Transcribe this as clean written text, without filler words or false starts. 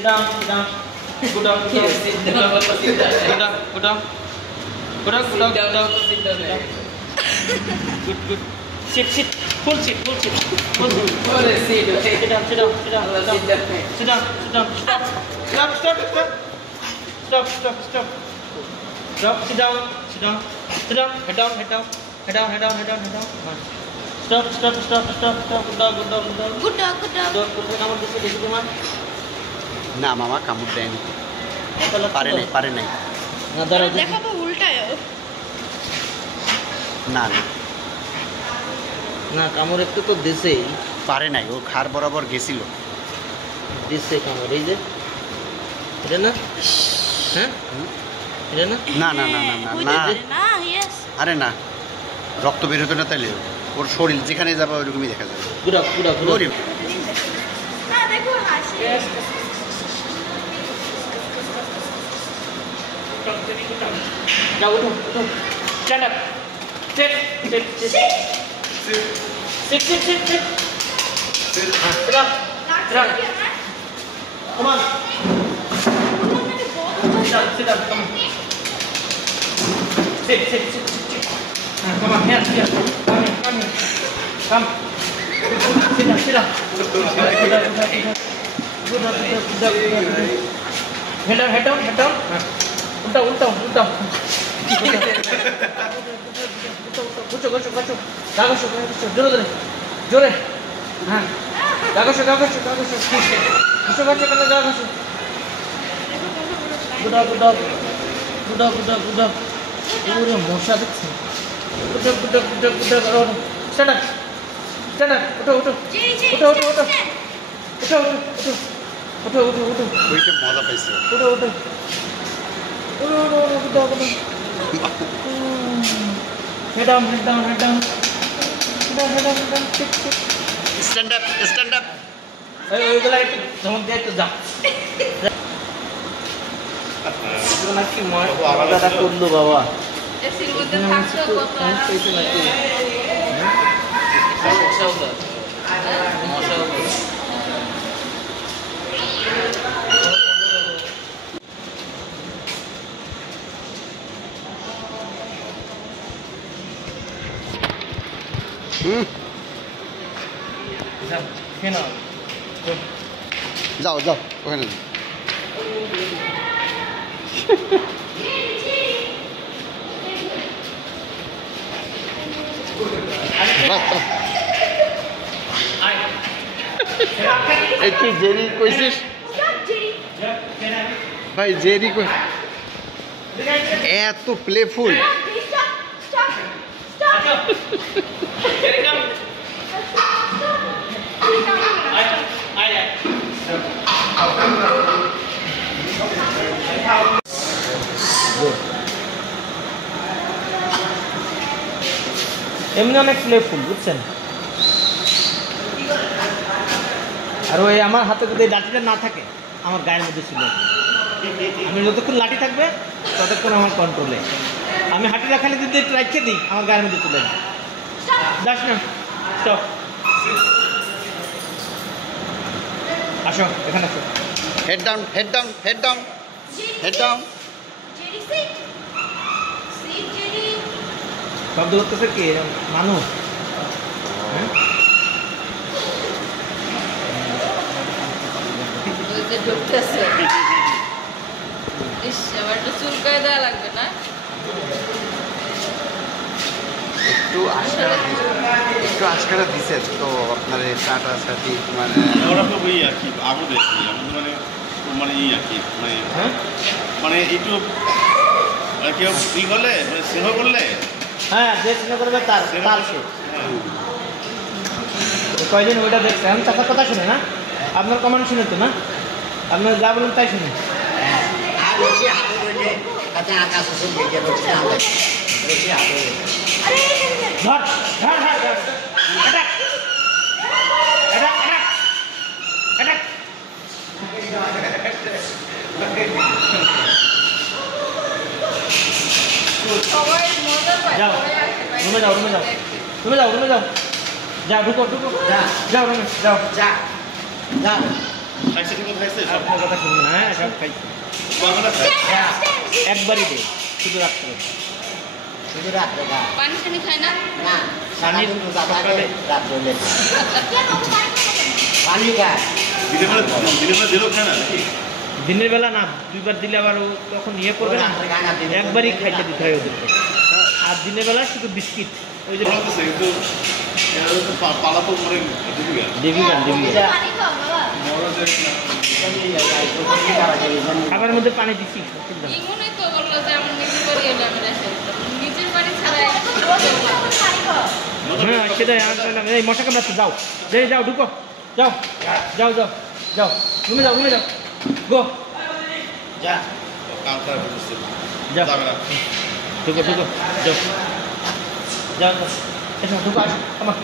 Sit down. Go down. Good. Sit. Full sit. Sit down. Stop. Drop. Sit down. Head down. Stop. Good dog. Kamu di situ mah. না মামা কামড় দেয়নি, পারে নাই। দেখো তো উল্টায় না কামড় একটু তো দেশেই পারে নাই, ও খার বরাবর গেছিল। দেশে কামড় এই যে এটা না, হ্যাঁ এটা না, না না ইয়েস আরে না, রক্ত বের হতো না তাইলে ওর শরীর যেখানে যাবে ওইরকমই দেখা যাবে। পুরা না দেখো হাসি যাও উঠো stand up sit down come on sit down come on sit come on here come sit down good head down उल्टा Gacho. Jore. हाँ. Gacho. Good dog. पूरे मोशा दिखते हैं. Good dog. Stand up. उठो. ওইটা মজা পাইছে। উঠো. Good dog. Head down. Stand up. ওইগুলা একটু ধমক দিয়ে একটু যাও। নাকি মজাটা করলো বাবা। এসির মধ্যে থাকছো কত যাও ওখানে একটু জেরি কইছিস ভাই, জেরি কই এত প্লেফুল। এমনি অনেক প্লেফুল বুঝছেন। আর ওই আমার হাতে যদি লাঠিটা না থাকে আমার গায়ের মধ্যে ছিল, আমি যতক্ষণ লাঠি থাকবে ততক্ষণ আমার কন্ট্রোলে। আমি হাঁটিটা খালি যদি একটু রাখতে দিই আমার গায়ের মধ্যে চলে যায়। যাস না, স্টপ, আসো এখানে আসো। Head down. শব্দ করতেছে কি মানুষ? একটু আজকাল দিছে তো আপনার কাটা সাথে মানে ওরা তো ওই আর কি আগুন দেখি আমাদের মানে এই আর কি মানে একটু কেউ ই করলে মানে স্নেহ করলে, হ্যাঁ যে স্নেহ করবে তার সে কয়দিন ওইটা দেখছে। আমি চাচার কথা শুনে না, আপনার কমেন্ট শুনে তো না, আপনার যা বলুন তাই শুনে। যাও রুমে যাও যাও ঢুকো যাও রুমে যাও। খাইছে ঠিক মতো খাইছে সব আপনার কথা শুনবেন না, হ্যাঁ সব খাইছি। কয়টা খায় একবারই দেয়, শুধু রাত্রে। শুধু রাত্রে খায় পানি টানি খায় না? না পানি সারাদিন রোজা থাকে সকালে। রাত্রে হলে খায়। কেন ও পানি খায় না? পানি খায় দিনের বেলা দিলেও খায় না নাকি দিনের বেলা না, দুইবার দিলে আবার ও তখন ইয়ে করবে না, রাত্রে খায় না, দিনে একবারই দিনে খাইতে দিতে হয় ওদেরকে। আর দিনের বেলা শুধু বিস্কিট, ওই যে ভালো লাগতেছে কিন্তু এরা তো পালা তো মরে দিবি দেবিগান দেবিগান পানি খাও বাবা। খাবারের মধ্যে পানি দিচ্ছি। ইমনই তো বললো যে আমার নিজের বাড়ি এলে আমি রেখে দিতাম। নিজের বাড়ি ছাড়া পানি খাও। হ্যাঁ সেটাই, এই মশা কামড়াচ্ছে, যাও যাই যাও ঢুকো, যাও যাও যাও যাও, ঘুমে যাও ঘুমে যাও, গো যা কাম খারাপ করতেছে যাও যাবে না ঢুকো ঢুকো, যাও যাও এসো ঢুকো, আসো আমার